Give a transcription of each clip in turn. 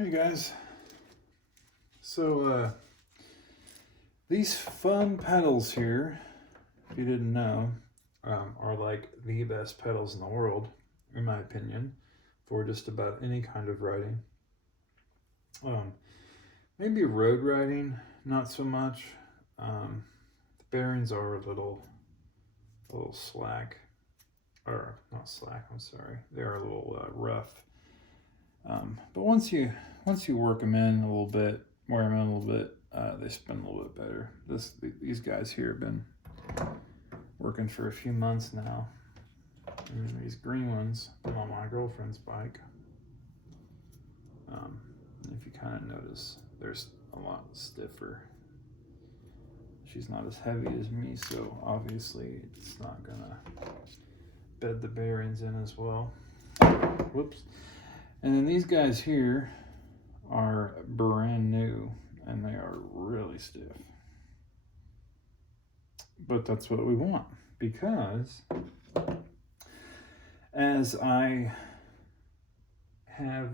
Hey guys, so these FUNN pedals here, if you didn't know, are like the best pedals in the world, in my opinion, for just about any kind of riding. Maybe road riding, not so much. The bearings are a little slack, or not slack. I'm sorry, they are a little rough. But once you work them in a little bit, wear them in a little bit, they spin a little bit better. These guys here have been working for a few months now. And these green ones are on my girlfriend's bike. If you kind of notice, they're a lot stiffer. She's not as heavy as me, so obviously it's not gonna bed the bearings in as well. Whoops. And then these guys here are brand new and they are really stiff. But that's what we want, because as I have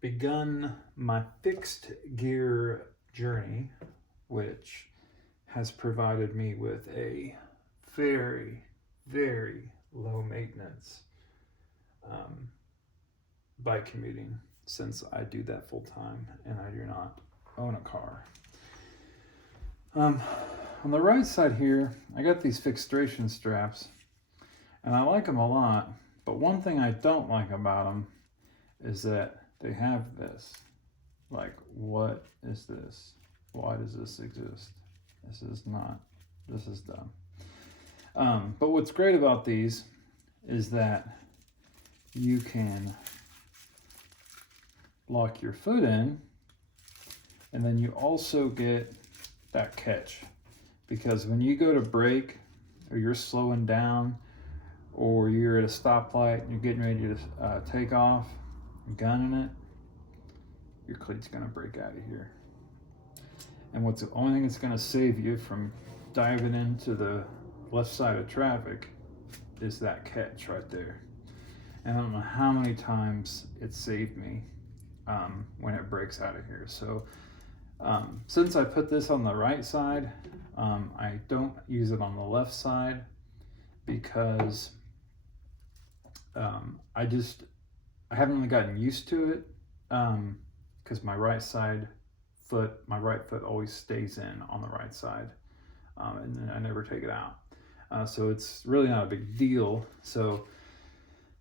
begun my fixed gear journey, which has provided me with a very, very low maintenance bike commuting, since I do that full time and I do not own a car. On the right side here, I got these fixation straps and I like them a lot, but one thing I don't like about them is that they have this. Like, what is this? Why does this exist? This is dumb. But what's great about these is that you can lock your foot in, and then you also get that catch, because when you go to brake, or you're slowing down, or you're at a stoplight and you're getting ready to take off, gunning it, your cleat's gonna break out of here. And what's the only thing that's gonna save you from diving into the left side of traffic is that catch right there. And I don't know how many times it saved me when it breaks out of here. So since I put this on the right side, I don't use it on the left side, because I haven't really gotten used to it, because my right foot always stays in on the right side, and then I never take it out. So it's really not a big deal. So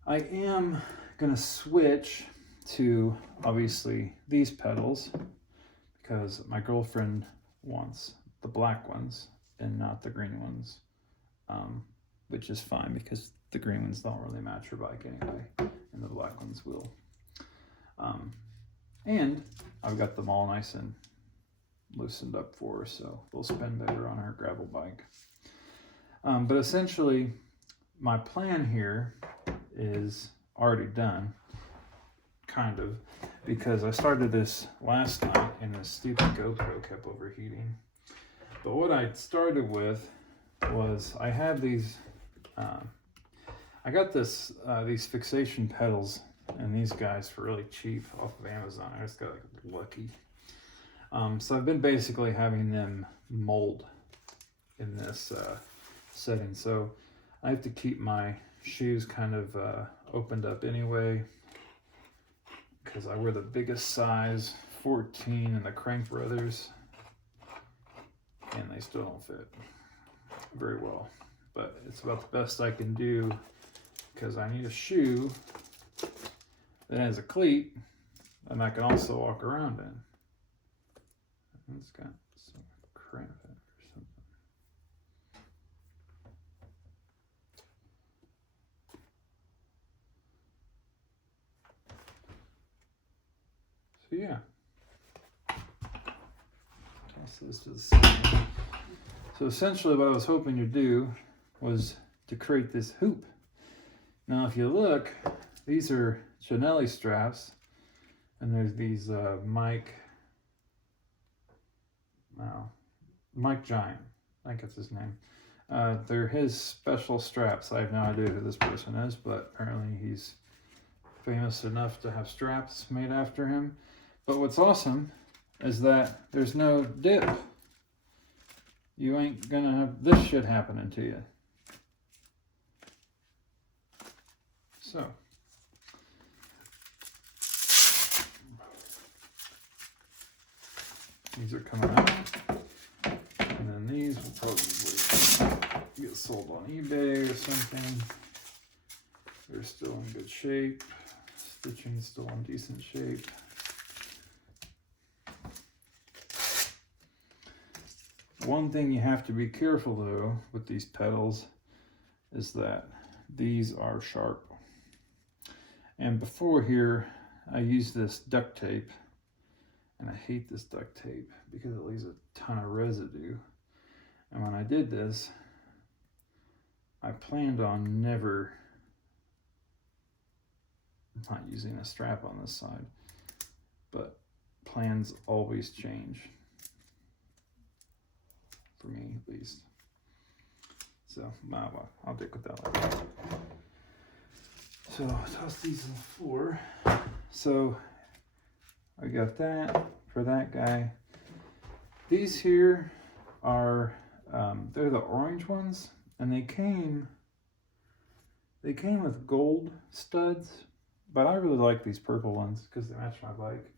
I am gonna switch to obviously these pedals, because my girlfriend wants the black ones and not the green ones, which is fine, because the green ones don't really match her bike anyway, and the black ones will. And I've got them all nice and loosened up for her, so they'll spin better on her gravel bike. But essentially, my plan here is already done, kind of, because I started this last night and this stupid GoPro kept overheating. But what I started with was, I have these, I got these fixation pedals and these guys for really cheap off of Amazon. I just got lucky. So I've been basically having them mold in this setting. So I have to keep my shoes kind of opened up anyway, because I wear the biggest size, 14, in the Crank Brothers, and they still don't fit very well. But it's about the best I can do, because I need a shoe that has a cleat and I can also walk around in. It's got some cramp in it or something. So yeah. So essentially what I was hoping to do was to create this hoop. Now if you look, these are Cinelli straps, and there's these Mike Giant, I think that's his name. They're his special straps. I have no idea who this person is, but apparently he's famous enough to have straps made after him. But what's awesome is that there's no dip. You ain't gonna have this shit happening to you. So, these are coming out, and then these will probably get sold on eBay or something. They're still in good shape. Stitching's still in decent shape. One thing you have to be careful though with these pedals is that these are sharp. And before here, I used this duct tape, and I hate this duct tape because it leaves a ton of residue. And when I did this, I planned on never not using a strap on this side, but plans always change. For me, at least. So, well, I'll deal with that later. So, I'll toss these on the floor. So, I got that for that guy. These here are, they're the orange ones, and they came with gold studs, but I really like these purple ones because they match my bike.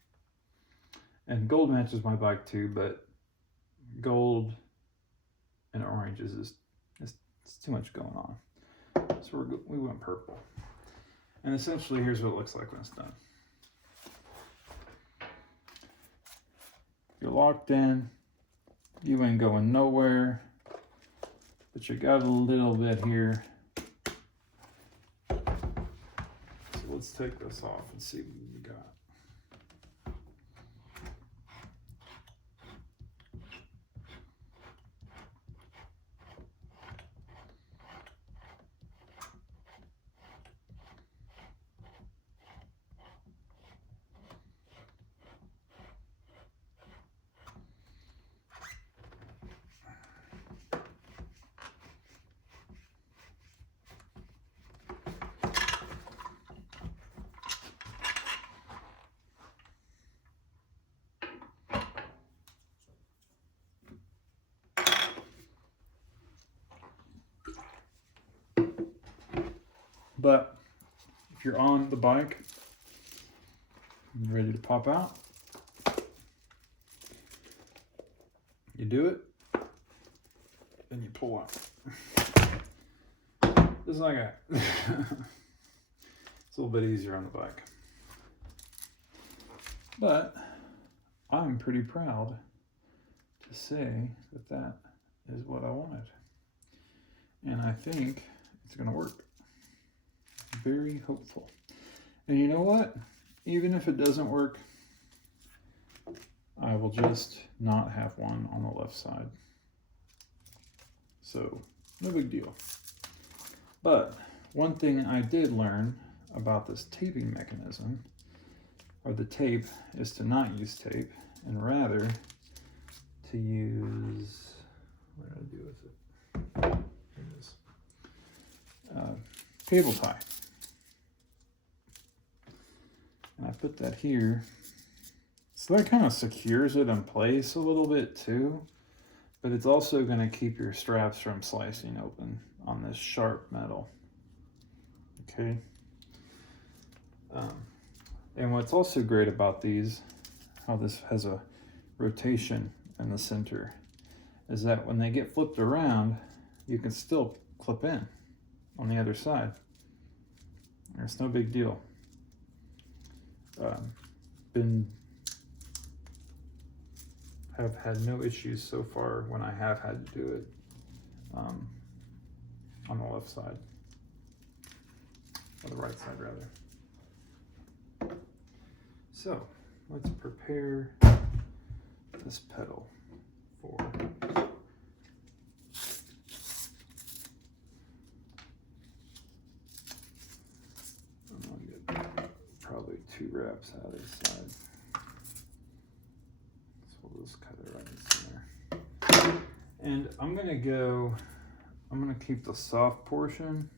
And gold matches my bike too, but gold and orange is just, it's too much going on. So we went purple. And essentially, here's what it looks like when it's done. You're locked in. You ain't going nowhere. But you got a little bit here. So let's take this off and see what we got. But if you're on the bike, ready to pop out, you do it, and you pull out. Just like that. It's a little bit easier on the bike. But I'm pretty proud to say that that is what I wanted. And I think it's going to work. Very hopeful. And you know what? Even if it doesn't work, I will just not have one on the left side. So, no big deal. But one thing I did learn about this taping mechanism, or the tape, is to not use tape, and rather to use, what did I do with it? Here it is. Cable tie. And I put that here. So that kind of secures it in place a little bit too, but it's also going to keep your straps from slicing open on this sharp metal. Okay. And what's also great about these, how this has a rotation in the center, is that when they get flipped around, you can still clip in on the other side. It's no big deal. Have had no issues so far when I have had to do it on the left side, or the right side rather. So let's prepare this pedal for probably 2 wraps out of the side. So we'll just cut it right in center. And I'm gonna keep the soft portion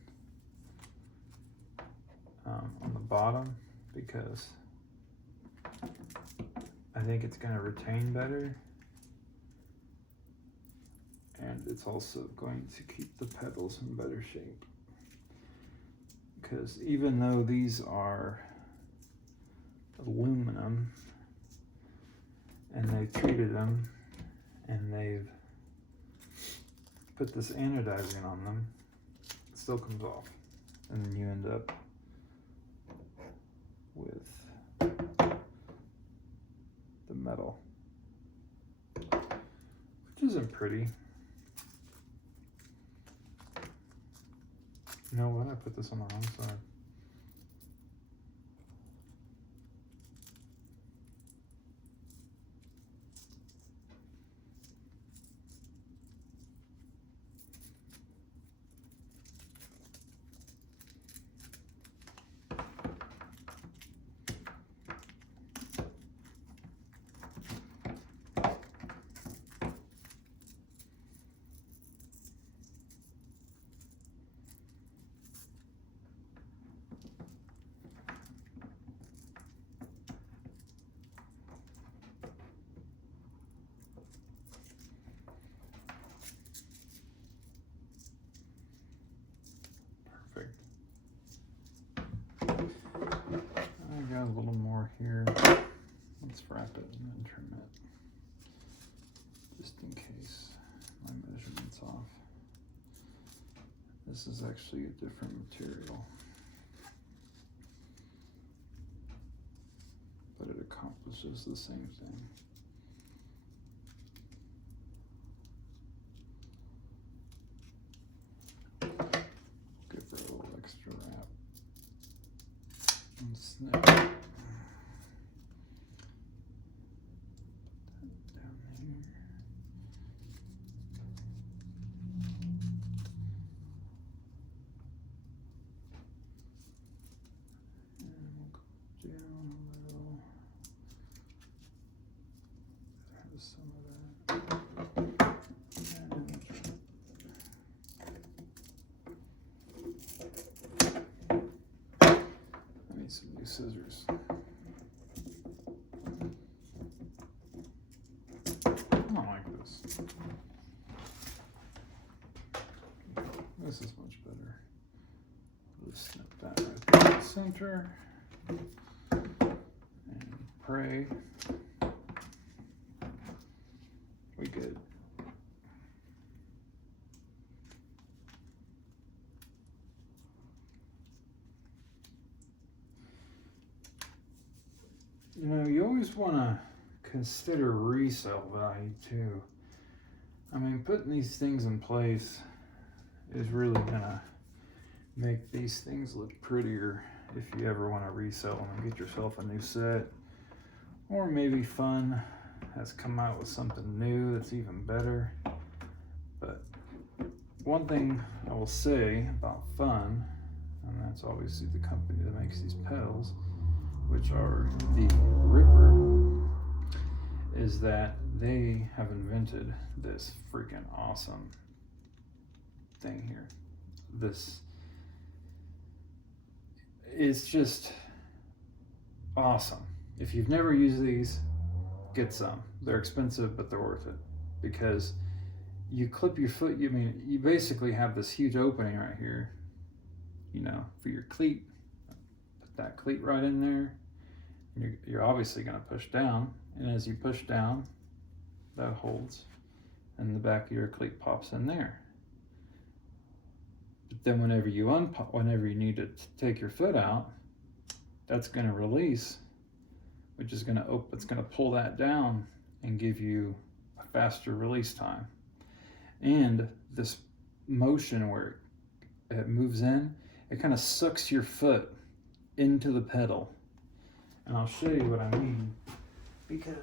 on the bottom because I think it's going to retain better, and it's also going to keep the pedals in better shape, because even though these are aluminum and they've treated them and they've put this anodizing on them, it still comes off, and then you end up with the metal, which isn't pretty. You know what? I put this on the wrong side. I got a little more here. Let's wrap it and then trim it, just in case my measurement's off. This is actually a different material, but it accomplishes the same thing. Give her a little extra wrap and snip. Put that down here. And we'll go down a little. There's some of that. I need some new scissors. I don't like this. This is much better. Let's snip that right there in the center and pray we good. You know, you always want to consider resale value too. I mean, putting these things in place is really gonna make these things look prettier if you ever want to resell them and get yourself a new set. Or maybe FUNN has come out with something new that's even better. But one thing I will say about FUNN, and that's obviously the company that makes these pedals, which are the Ripper, is that they have invented this freaking awesome thing here. This is just awesome. If you've never used these, get some. They're expensive, but they're worth it, because you clip your foot. I mean, you basically have this huge opening right here, you know, for your cleat. Put that cleat right in there. And you're obviously going to push down, and as you push down, that holds, and the back of your cleat pops in there. But then whenever you need to take your foot out, that's going to release, which is going to open. It's going to pull that down and give you a faster release time. And this motion where it moves in, it kind of sucks your foot into the pedal. And I'll show you what I mean, because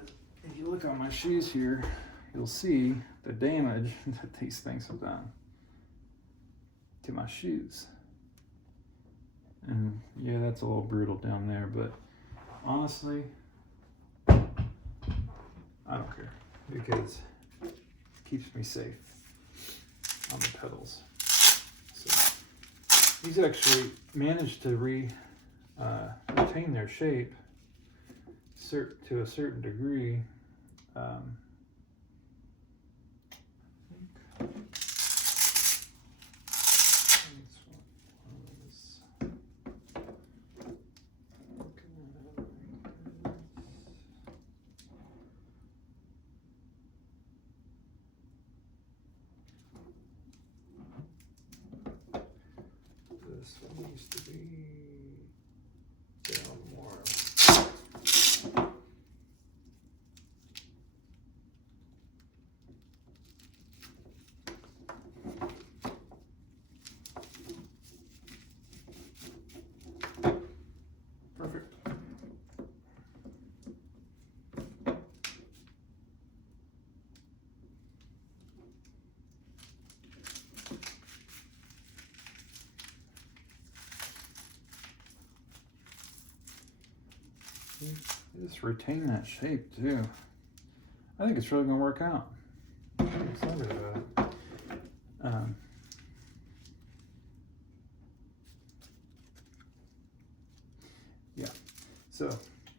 if you look on my shoes here, you'll see the damage that these things have done to my shoes. And yeah, that's a little brutal down there, but honestly, I don't care, because it keeps me safe on the pedals. So these actually managed to retain their shape to a certain degree. This one needs to be down more. Perfect. Just retain that shape too. I think it's really gonna work out. I'm excited about it. Yeah. So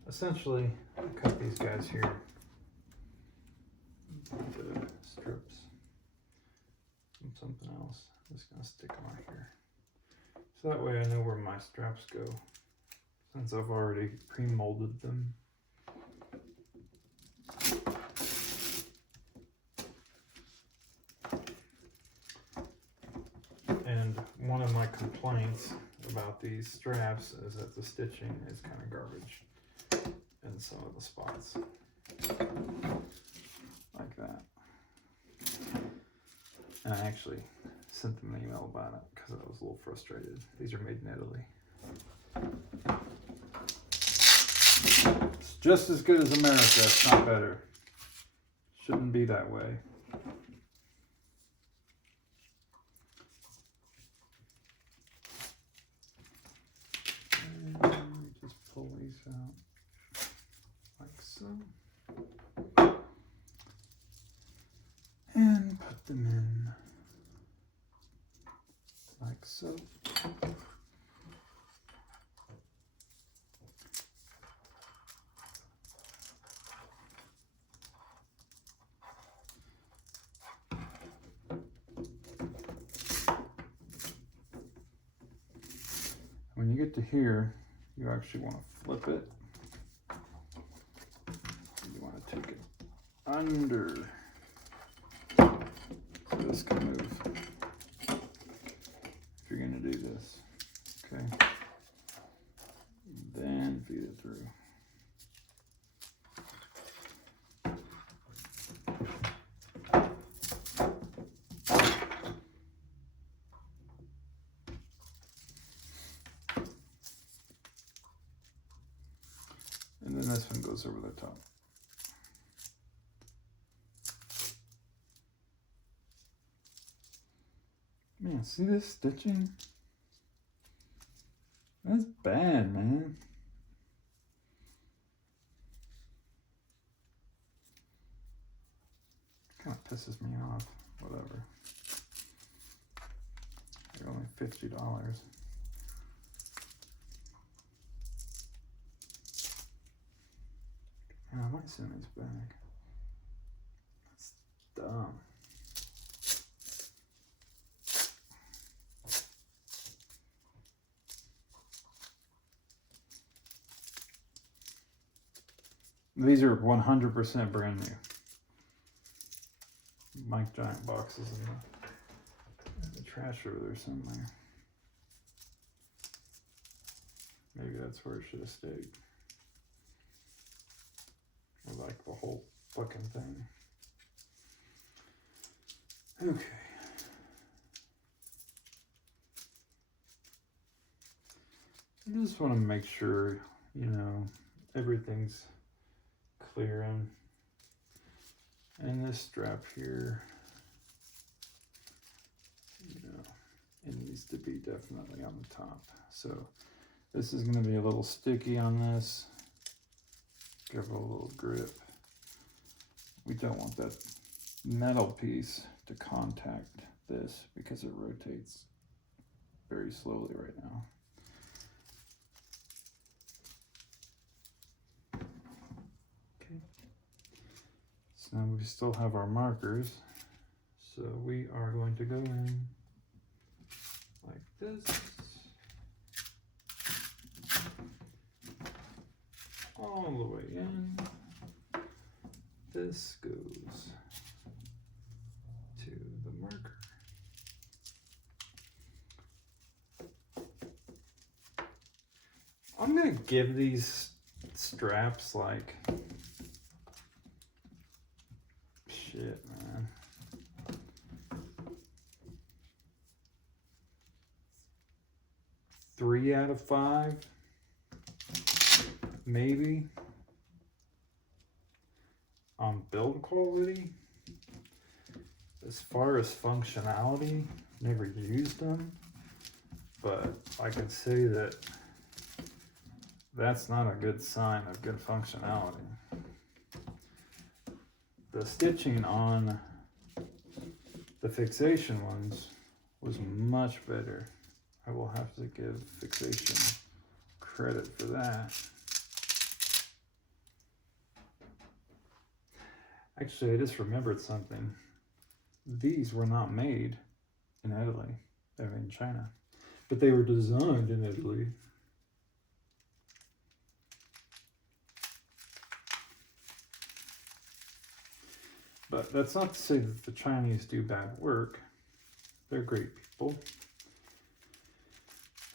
essentially, I cut these guys here. The strips from something else. I'm just gonna stick them right here. So that way I know where my straps go, since I've already pre-molded them. And one of my complaints about these straps is that the stitching is kind of garbage in some of the spots. Like that. And I actually sent them an email about it because I was a little frustrated. These are made in Italy. It's just as good as America, if not better. Shouldn't be that way. And just pull these out like so. And put them in like so. When you get to here, you actually want to flip it. You want to take it under so this can move. If you're going to do this, okay. Then feed it through. And then this one goes over the top. Man, see this stitching? That's bad, man. Kind of pisses me off. Whatever. They're only $50. Yeah, I might send these back. That's dumb. These are 100% brand new. Mike Giant boxes in the trash over there somewhere. Maybe that's where it should have stayed. Or like the whole fucking thing. Okay. I just want to make sure, you know, everything's clearing. And this strap here, you know, it needs to be definitely on the top. So this is going to be a little sticky on this. Give it a little grip. We don't want that metal piece to contact this because it rotates very slowly right now. So now we still have our markers. So we are going to go in like this. All the way in. This goes to the marker. I'm gonna give these straps like shit, man. Three out of 5, maybe. On build quality, as far as functionality, never used them, but I can say that that's not a good sign of good functionality. The stitching on the fixation ones was much better. I will have to give fixation credit for that. Actually, I just remembered something. These were not made in Italy. They were in China. But they were designed in Italy. But that's not to say that the Chinese do bad work. They're great people.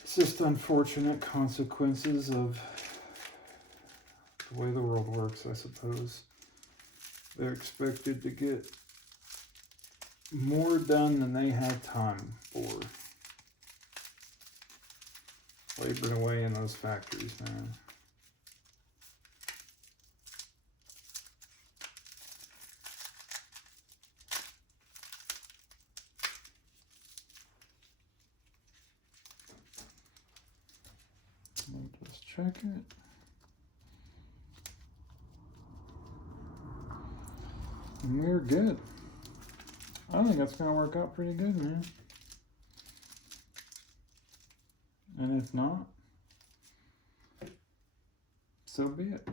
It's just unfortunate consequences of the way the world works, I suppose. They're expected to get more done than they have time for. Laboring away in those factories, man. Let us check it. And we're good. I think that's going to work out pretty good, man. And if not, so be it.